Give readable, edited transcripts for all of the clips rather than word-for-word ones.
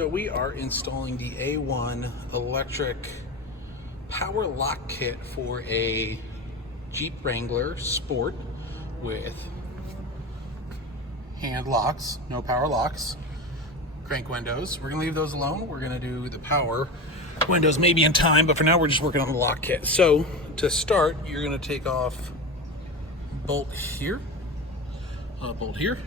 So we are installing the A1 electric power lock kit for a Jeep Wrangler Sport with hand locks, no power locks, crank windows. We're gonna leave those alone. We're gonna do the power windows maybe in time, but for now we're just working on the lock kit. So to start, you're gonna take off bolt here, bolt here,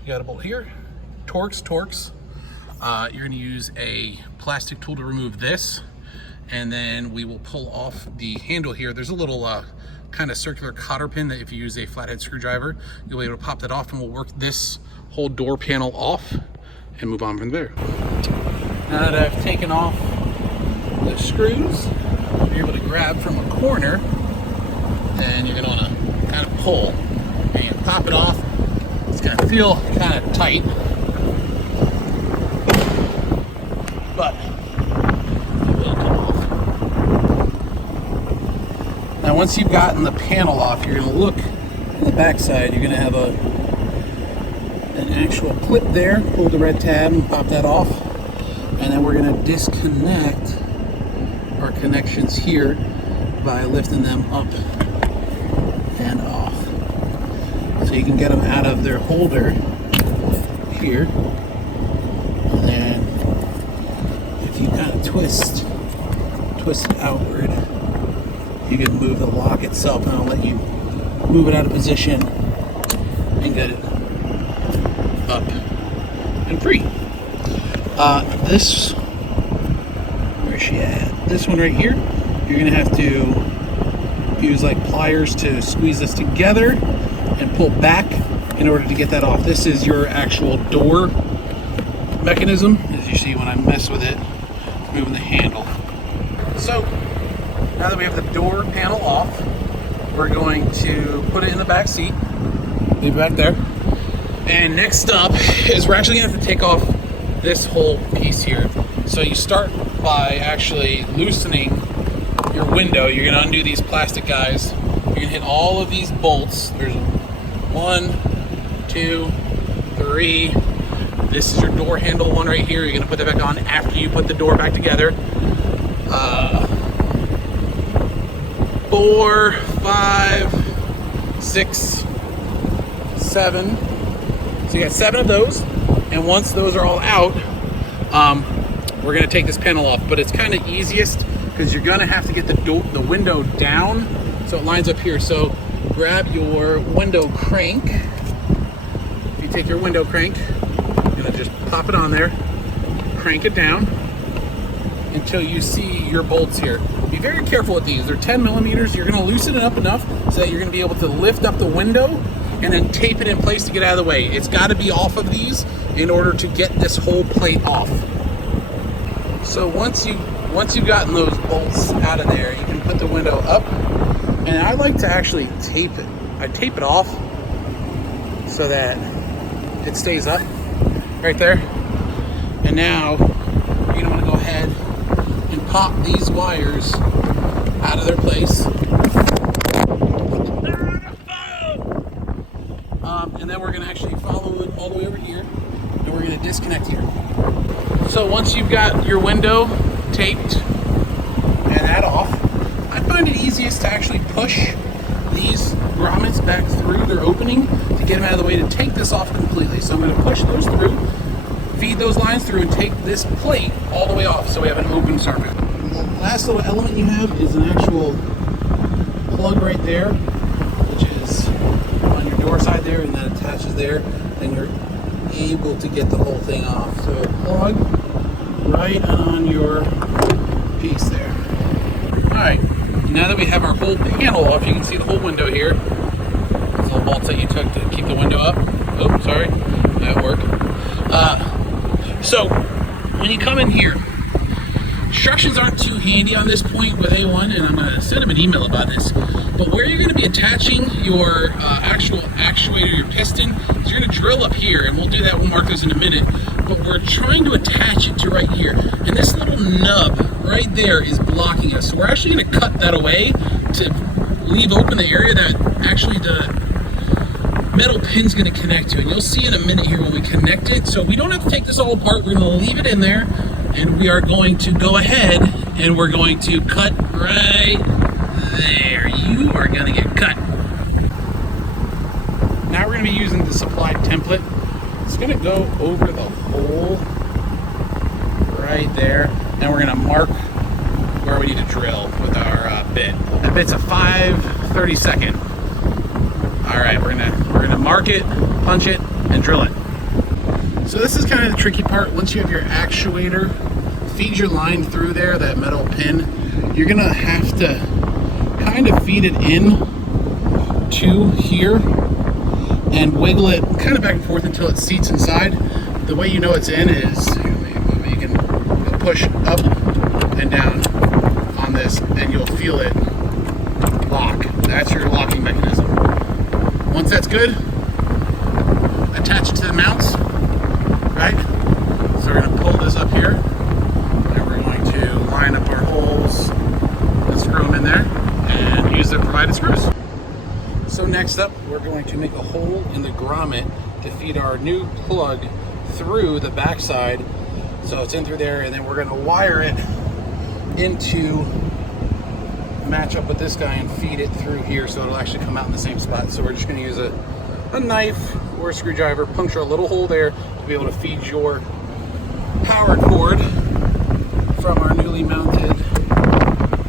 you got a bolt here, Torx. You're gonna use a plastic tool to remove this, and then we will pull off the handle here. There's a little kind of circular cotter pin that if you use a flathead screwdriver, you'll be able to pop that off, and we'll work this whole door panel off and move on from there. Now that I've taken off the screws, you're able to grab from a corner, and you're gonna wanna kind of pull, and you pop it off. It's gonna feel kind of tight, but it will come off. Now once you've gotten the panel off, you're going to look on the back side. You're going to have an actual clip there. Pull the red tab and pop that off, and then we're going to disconnect our connections here by lifting them up and off, so you can get them out of their holder here. And then if you kind of twist it outward, you can move the lock itself, and I'll let you move it out of position and get it up and free. Where's she at? This one right here, you're gonna have to use like pliers to squeeze this together and pull back in order to get that off. This is your actual door mechanism. As you see, when I mess with it, it's moving the handle. So now that we have the door panel off, we're going to put it in the back seat, leave it back there. And next up is we're actually gonna have to take off this whole piece here. So you start by actually loosening your window. You're gonna undo these plastic guys. You're gonna hit all of these bolts. There's 1, 2, 3. This is your door handle one right here. You're gonna put that back on after you put the door back together. 4, 5, 6, 7. So you got 7 of those. And once those are all out, we're gonna take this panel off. But it's kind of easiest because you're gonna have to get the window down so it lines up here. So grab your window crank. If you take your window crank, you're gonna just pop it on there, crank it down until you see your bolts here. Be very careful with these. They're 10 millimeters. You're gonna loosen it up enough so that you're gonna be able to lift up the window and then tape it in place to get out of the way. It's gotta be off of these in order to get this whole plate off. So once you've gotten those bolts out of there, you can put the window up. And I like to actually tape it. I tape it off so that it stays up right there. And now you're gonna wanna go ahead and pop these wires out of their place. And then we're gonna actually follow it all the way over here, and we're gonna disconnect here. So once you've got your window taped and that off, I find it easiest to actually push these grommets back through their opening to get them out of the way to take this off completely. So I'm going to push those through, feed those lines through, and take this plate all the way off so we have an open surface. The last little element you have is an actual plug right there, which is on your door side there, and that attaches there, and you're able to get the whole thing off. So plug right on your piece there. Alright, now that we have our whole panel off, you can see the whole window here. Those little bolts that you took to keep the window up. Oh, sorry, that worked. So, when you come in here, instructions aren't too handy on this point with A1, and I'm going to send them an email about this. But where you're going to be attaching your actual actuator, your piston, is you're going to drill up here, and we'll do that, we'll mark those in a minute. But we're trying to attach it to right here. And this little nub right there is blocking us. So we're actually going to cut that away to leave open the area that actually the metal pin's gonna connect to it. You'll see in a minute here when we connect it. So we don't have to take this all apart. We're gonna leave it in there, and we are going to go ahead and we're going to cut right there. You are gonna get cut. Now we're gonna be using the supplied template. It's gonna go over the hole right there, and we're gonna mark where we need to drill with our bit. That bit's a 5/32. All right, we're gonna mark it, punch it, and drill it. So this is kind of the tricky part. Once you have your actuator, feed your line through there, that metal pin, you're gonna have to kind of feed it in to here and wiggle it kind of back and forth until it seats inside. The way you know it's in is you can push up and down on this and you'll feel it lock. That's your locking mechanism. Once that's good, attach it to the mounts, right? So we're gonna pull this up here and we're going to line up our holes and screw them in there and use the provided screws. So next up, we're going to make a hole in the grommet to feed our new plug through the backside. So it's in through there, and then we're gonna wire it into match up with this guy and feed it through here so it'll actually come out in the same spot. So we're just gonna use a knife or a screwdriver, puncture a little hole there to be able to feed your power cord from our newly mounted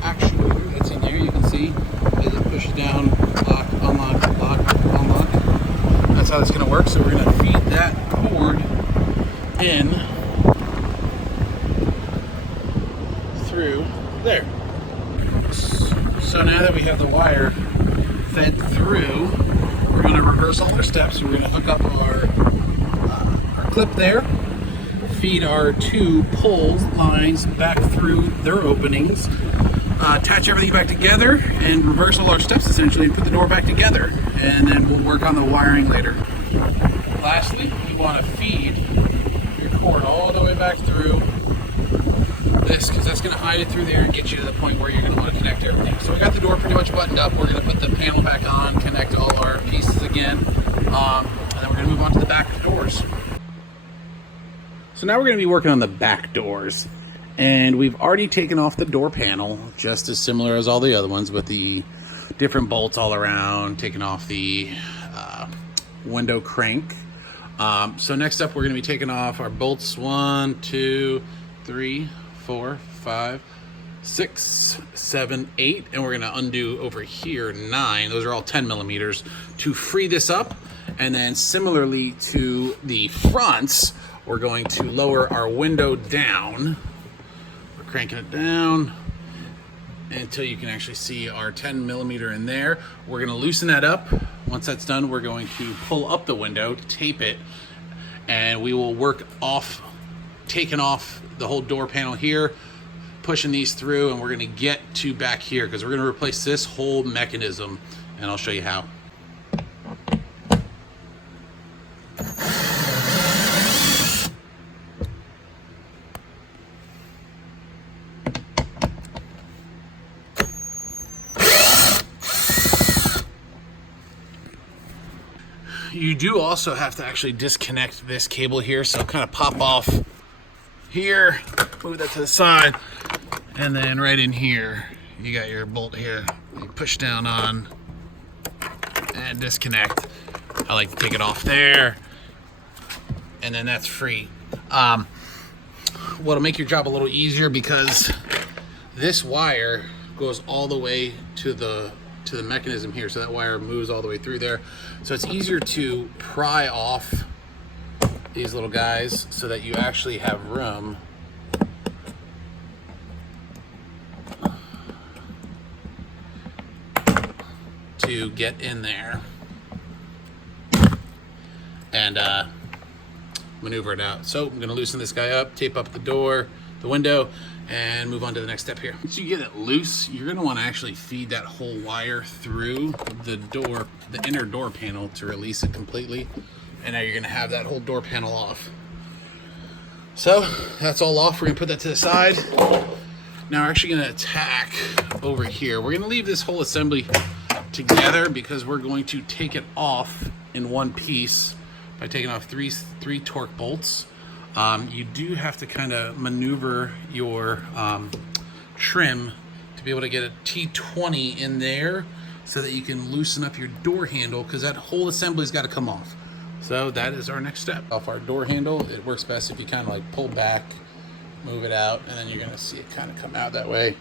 actuator that's in here. You can see as it pushes down, lock, unlock, lock, unlock. That's how it's gonna work. So we're gonna feed that cord in through there. So now that we have the wire fed through, we're going to reverse all our steps. We're going to hook up our clip there, feed our two pole lines back through their openings, attach everything back together, and reverse all our steps essentially and put the door back together. And then we'll work on the wiring later. Lastly, you want to feed your cord all the way back through this, because that's going to hide it through there and get you to the point where you're going to want to connect everything. So we got the door pretty much buttoned up. We're going to put the panel back on, connect all our pieces again, and then we're going to move on to the back doors. So now we're going to be working on the back doors, and we've already taken off the door panel, just as similar as all the other ones, with the different bolts all around, taking off the window crank. So next up, we're going to be taking off our bolts 1, 2, 3, 4, 5, 6, 7, 8, and we're gonna undo over here 9. Those are all 10 millimeters to free this up. And then similarly to the fronts, we're going to lower our window down. We're cranking it down until you can actually see our 10 millimeter in there. We're gonna loosen that up. Once that's done, we're going to pull up the window, tape it, and we will work off, taking off the whole door panel here, pushing these through, and we're going to get to back here because we're going to replace this whole mechanism, and I'll show you how. You do also have to actually disconnect this cable here, so kind of pop off here, move that to the side, and then right in here you got your bolt here. You push down on and disconnect. I like to take it off there, and then that's free. What'll make your job a little easier, because this wire goes all the way to the mechanism here, so that wire moves all the way through there, so it's easier to pry off these little guys so that you actually have room to get in there and maneuver it out. So I'm going to loosen this guy up, tape up the door, the window, and move on to the next step here. Once you get it loose, you're going to want to actually feed that whole wire through the door, the inner door panel, to release it completely. And now you're going to have that whole door panel off. So that's all off. We're going to put that to the side. Now we're actually going to attack over here. We're going to leave this whole assembly together because we're going to take it off in one piece by taking off three torque bolts. You do have to kind of maneuver your trim to be able to get a T20 in there so that you can loosen up your door handle, because that whole assembly's got to come off. So that is our next step. Off our door handle, it works best if you kind of like pull back, move it out, and then you're going to see it kind of come out that way.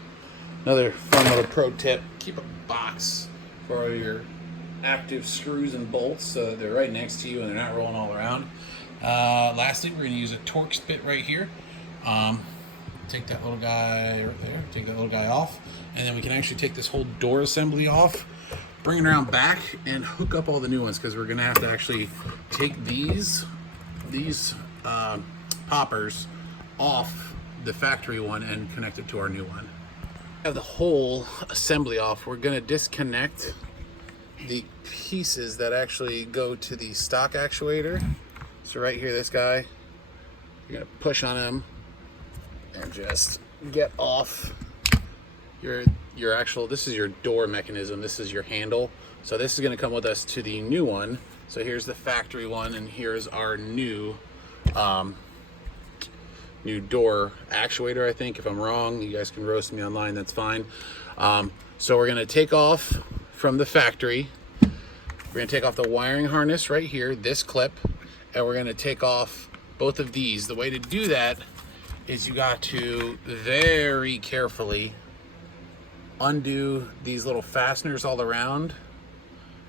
Another fun little pro tip, keep a box for all your active screws and bolts so that they're right next to you and they're not rolling all around. Lastly, we're going to use a Torx bit right here. Take that little guy right there, take that little guy off, and then we can actually take this whole door assembly off, bring it around back, and hook up all the new ones, because we're going to have to actually take these poppers off the factory one and connect it to our new one. Have the whole assembly off. We're going to disconnect the pieces that actually go to the stock actuator. So right here, this guy, you're going to push on him and just get off your actual, this is your door mechanism, this is your handle. So this is going to come with us to the new one. So here's the factory one, and here's our new door actuator. I think, if I'm wrong, you guys can roast me online, that's fine. So we're going to take off from the factory, we're going to take off the wiring harness right here, this clip, and we're going to take off both of these. The way to do that is you got to very carefully undo these little fasteners all around.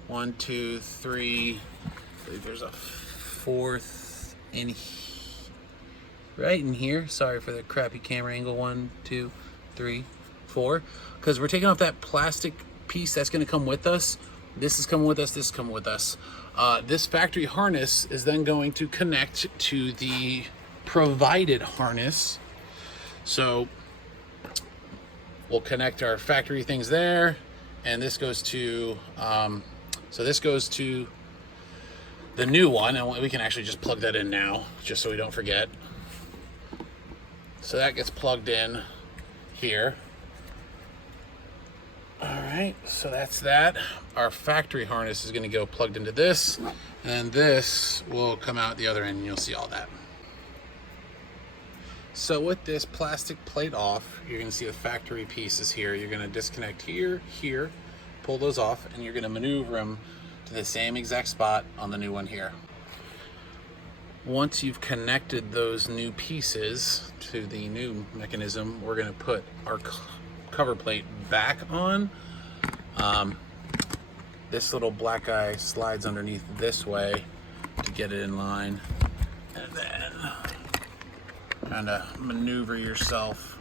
1, 2, 3. I believe there's a fourth in right in here. Sorry for the crappy camera angle. 1, 2, 3, 4. Because we're taking off that plastic piece that's going to come with us. This is coming with us. This is coming with us. This factory harness is then going to connect to the provided harness. So we'll connect our factory things there, and this goes to this goes to the new one, and we can actually just plug that in now just so we don't forget. So that gets plugged in here. All right, so that's that. Our factory harness is going to go plugged into this, and this will come out the other end, and you'll see all that. So with this plastic plate off, you're going to see the factory pieces here. You're going to disconnect here, here, pull those off, and you're going to maneuver them to the same exact spot on the new one here. Once you've connected those new pieces to the new mechanism, we're going to put our cover plate back on. This little black guy slides underneath this way to get it in line, and then kind of maneuver yourself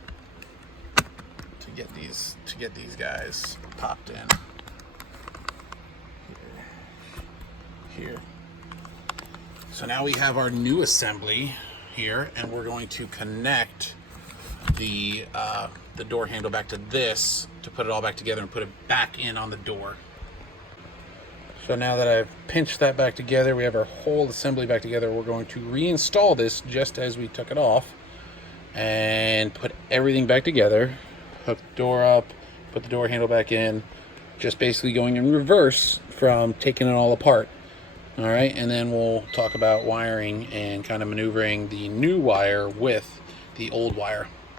to get these guys popped in here. So now we have our new assembly here, and we're going to connect the door handle back to this to put it all back together and put it back in on the door. So now that I've pinched that back together, we have our whole assembly back together. We're going to reinstall this just as we took it off and put everything back together. Hook the door up, put the door handle back in, just basically going in reverse from taking it all apart. All right, and then we'll talk about wiring and kind of maneuvering the new wire with the old wire.